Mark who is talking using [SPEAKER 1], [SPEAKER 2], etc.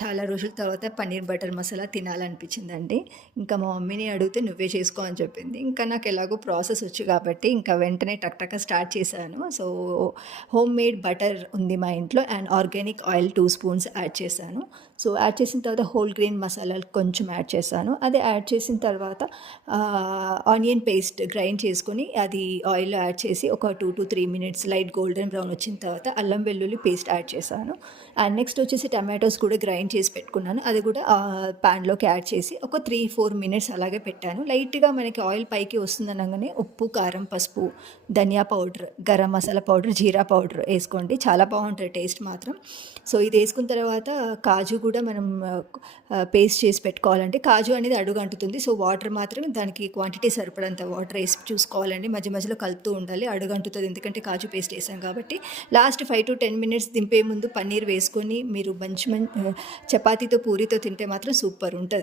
[SPEAKER 1] చాలా రోజుల తర్వాత పన్నీర్ బటర్ మసాలా తినాలనిపించిందండి. ఇంకా మా మమ్మీని అడిగితే నువ్వే చేసుకో అని చెప్పింది. ఇంకా నాకు ఎలాగో ప్రాసెస్ వచ్చు కాబట్టి ఇంకా వెంటనే టక్ స్టార్ట్ చేశాను. సో హోమ్ మేడ్ బటర్ ఉంది మా ఇంట్లో and organic oil two spoons add చేశాను. సో యాడ్ చేసిన తర్వాత హోల్ గ్రెయిన్ మసాలాలు కొంచెం యాడ్ చేశాను. అది యాడ్ చేసిన తర్వాత ఆనియన్ పేస్ట్ గ్రైండ్ చేసుకొని అది ఆయిల్ యాడ్ చేసి ఒక two to three minutes light golden brown వచ్చిన తర్వాత అల్లం వెల్లుల్లి పేస్ట్ యాడ్ చేశాను. అండ్ నెక్స్ట్ వచ్చేసి టమాటోస్ కూడా గ్రైండ్ గ్రైండ్ చేసి పెట్టుకున్నాను. అది కూడా ప్యాన్లోకి యాడ్ చేసి ఒక త్రీ ఫోర్ మినిట్స్ అలాగే పెట్టాను. లైట్గా మనకి ఆయిల్ పైకి వస్తుందనగానే ఉప్పు కారం పసుపు ధనియా పౌడర్ గరం మసాలా పౌడర్ జీరా పౌడర్ వేసుకోండి. చాలా బాగుంటుంది టేస్ట్ మాత్రం. సో ఇది వేసుకున్న తర్వాత కాజు కూడా మనం పేస్ట్ చేసి పెట్టుకోవాలంటే కాజు అనేది అడుగు అంటుతుంది సో వాటర్ మాత్రం దానికి క్వాంటిటీ సరిపడంత వాటర్ వేసి చూసుకోవాలండి. మధ్య మధ్యలో కలుపుతూ ఉండాలి. అడుగు అంటుతుంది ఎందుకంటే కాజు పేస్ట్ వేసాం కాబట్టి last five to ten minutes దింపే ముందు పన్నీర్ వేసుకొని మీరు మంచి మంచి చపాతీతో పూరితో తింటే మాత్రం సూపర్ ఉంటుంది.